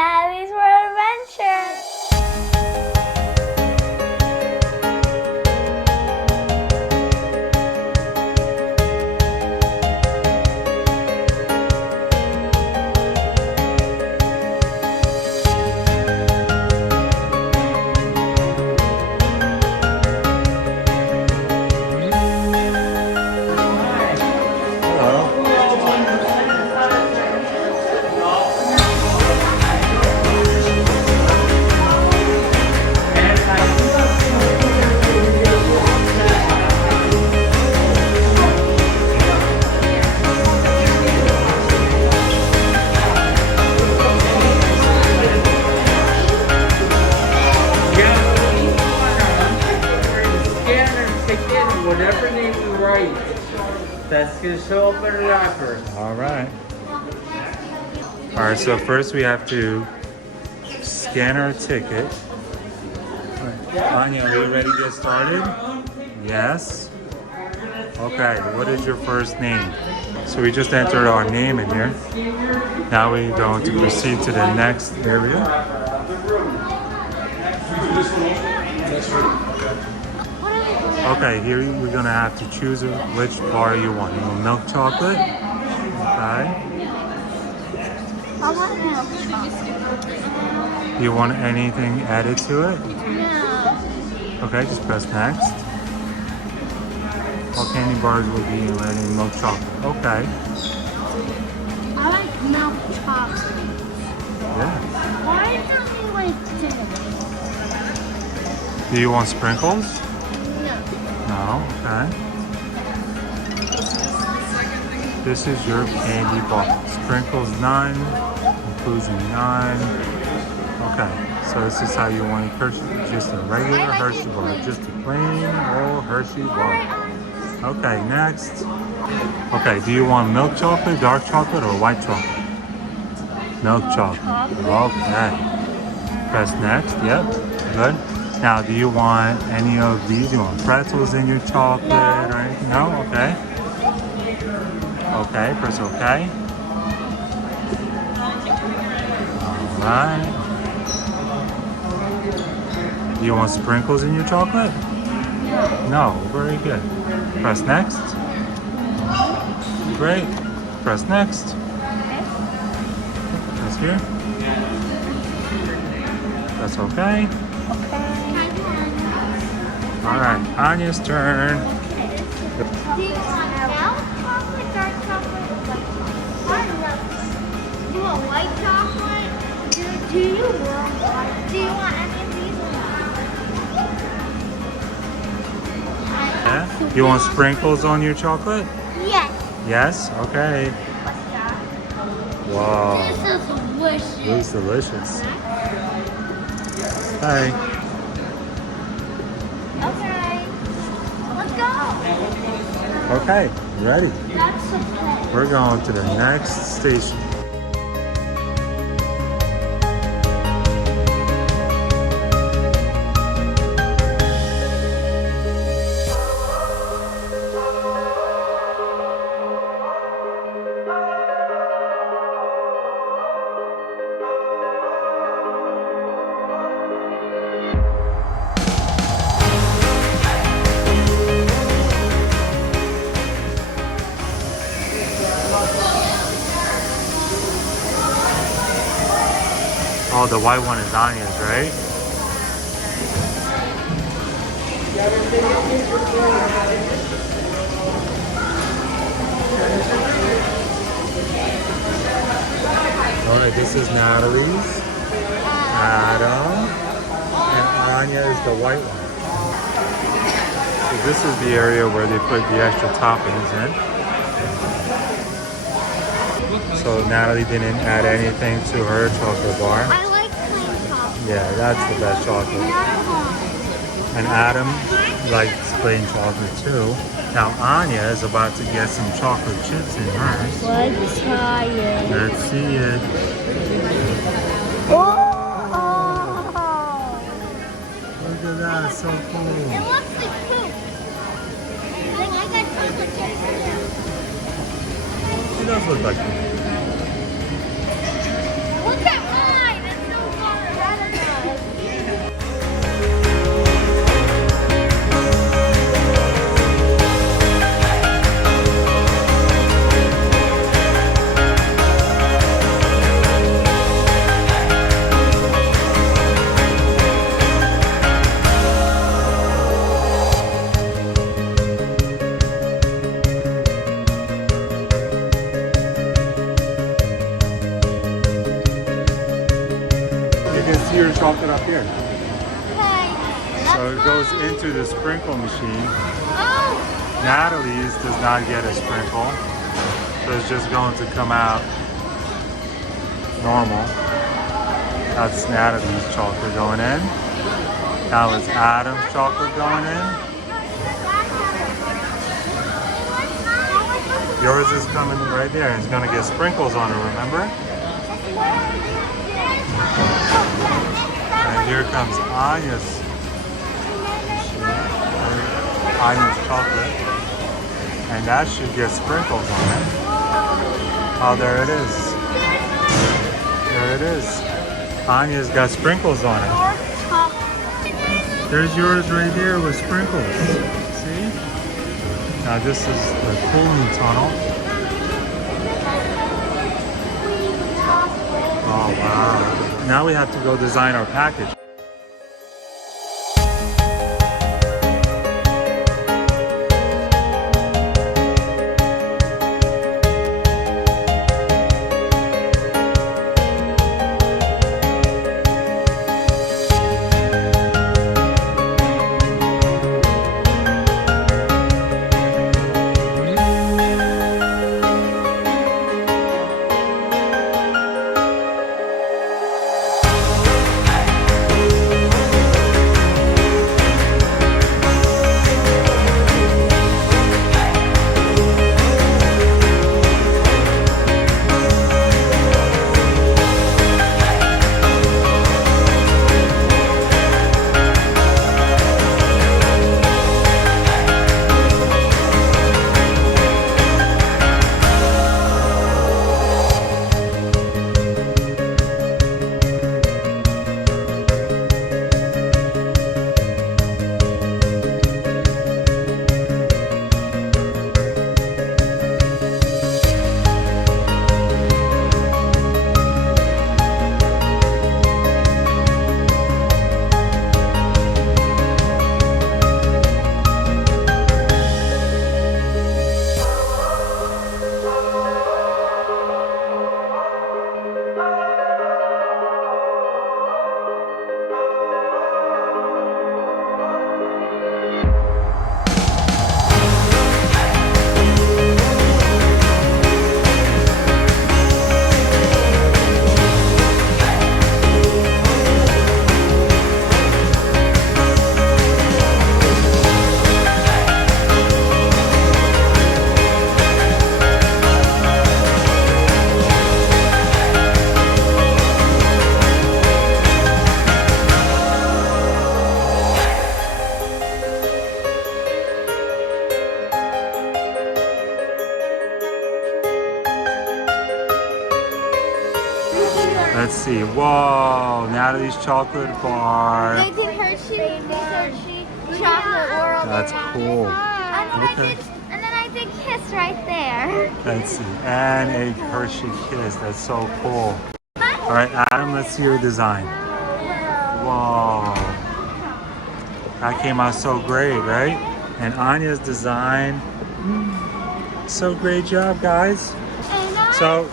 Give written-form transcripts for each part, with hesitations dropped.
Natalie's World Adventure. Whatever name you write, that's gonna show up in the wrapper. All right. All right, so first we have to scan our ticket. Anya, are you ready to get started? Yes. Okay, what is your first name? So we just entered our name in here. Now we're going to proceed to the next area. Okay, here we're gonna have to choose which bar you want. You want milk chocolate? Okay. I want milk chocolate. Do you want anything added to it? No. Okay, just press next. All candy bars will be in milk chocolate. Okay. I like milk chocolate. Yeah. Why don't you like this? Do you want sprinkles? No. No, okay. This is your candy bar. Sprinkles none, inclusion none. Okay, so this is how you want it. Hershey, just a regular Hershey bar, just a plain old Hershey bar. Okay, next. Okay, do you want milk chocolate, dark chocolate, or white chocolate? Milk chocolate. Okay. Press next. Yep. Good. Now, do you want any of these? Do you want pretzels in your chocolate or anything? No? Okay. Okay, press OK. Alright. Do you want sprinkles in your chocolate? No. Very good. Press next. Great. Press next. Press here. That's okay. Alright, Anya's turn. Do you want milk chocolate, dark chocolate, white chocolate? Do you want white chocolate? Do you want white? Do you want any of these? Yeah? You want sprinkles on your chocolate? Yes. Yes? Okay. What's that? Wow. This is delicious. Looks delicious. Hi. Okay. Let's go. Okay, ready. That's okay. We're going to the next station. Oh, the white one is Anya's, right? Alright, this is Natalie's, Adam, and Anya is the white one. So this is the area where they put the extra toppings in. So Natalie didn't add anything to her chocolate bar. I like plain chocolate. Yeah, that's the best chocolate. And Adam likes plain chocolate too. Now Anya is about to get some chocolate chips in hers. Let's try it. Let's see it. Oh! Look at that, it's so It cool. looks like poop. Like I got chocolate chips too. It does look like it. Look at mine. It's can see your chocolate up here. Okay. So it goes into the sprinkle machine. Oh! Natalie's does not get a sprinkle. So it's just going to come out normal. That's Natalie's chocolate going in. Now it's Adam's chocolate going in. Yours is coming right there. It's going to get sprinkles on it, remember? And here comes Anya's chocolate. And that should get sprinkles on it. Oh, there it is. There it is. Anya's got sprinkles on it. There's yours right there with sprinkles. See? Now this is the cooling tunnel. Oh wow. Now we have to go design our package. Let's see. Whoa, Natalie's chocolate bar. I think Hershey Chocolate World. That's cool. Okay. And then I did Kiss right there. Let's see. And a Hershey Kiss. That's so cool. All right, Adam, let's see your design. Whoa. That came out so great, right? And Anya's design. So great job, guys. So,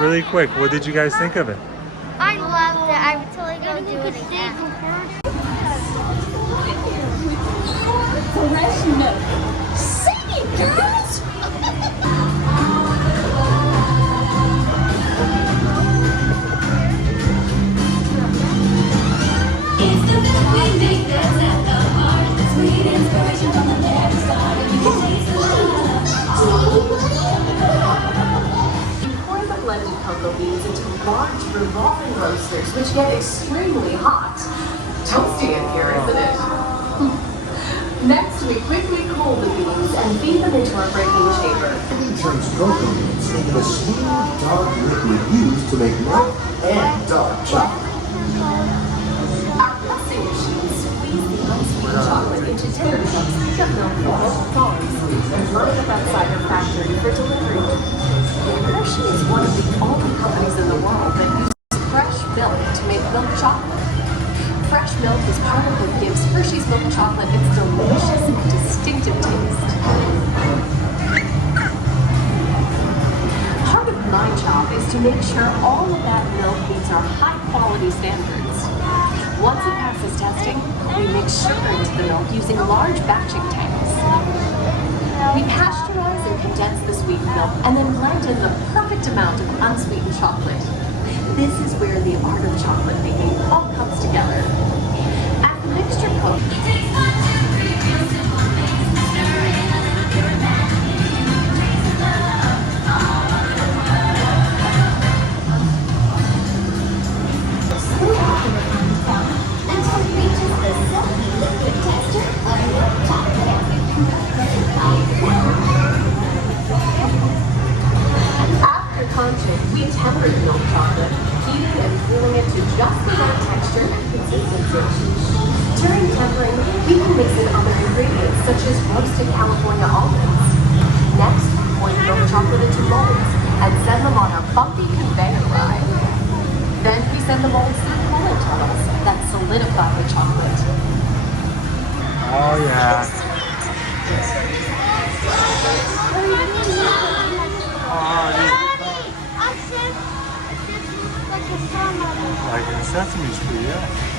really quick, what did you guys think of it? I loved it. I would totally go do it again. Fresh milk. Sing it, girls! It's the milk we make that's at the heart. Sweet inspiration from the very start. You can taste the love. Pour the blended cocoa beans into large revolving roasters, which get extremely hot. Toasty in here, isn't it? Next, we quickly cool the beans and feed them into our breaking chamber. It turns cocoa beans into the smooth, dark liquid used to make milk and dark chocolate. Our pressing machines squeeze the unsweet chocolate into tender chunks of milk for both farms and line up outside our factory for delivery. Hershey is one of the only companies in the world that uses fresh milk to make milk chocolate. Fresh milk is part of what gives Hershey's milk chocolate its delicious and distinctive taste. Part of my job is to make sure all of that milk meets our high quality standards. Once it passes testing, we mix sugar into the milk using large batching tanks. We pasteurize and condense the sweetened milk and then blend in the perfect amount of unsweetened chocolate. This is where the art of chocolate making all comes together. At the mixture cook, until it reaches the silky liquid texture of milk chocolate. after conching, we temper the milk chocolate, heating and cooling it to just the right texture and consistency. During tempering, we can mix in other ingredients such as roasted California almonds. Next, pour the milk chocolate into molds and send them on a bumpy conveyor ride. Then we send the molds through cooling tunnels that solidify the chocolate. Oh yeah. Like in Sesame Street, yeah.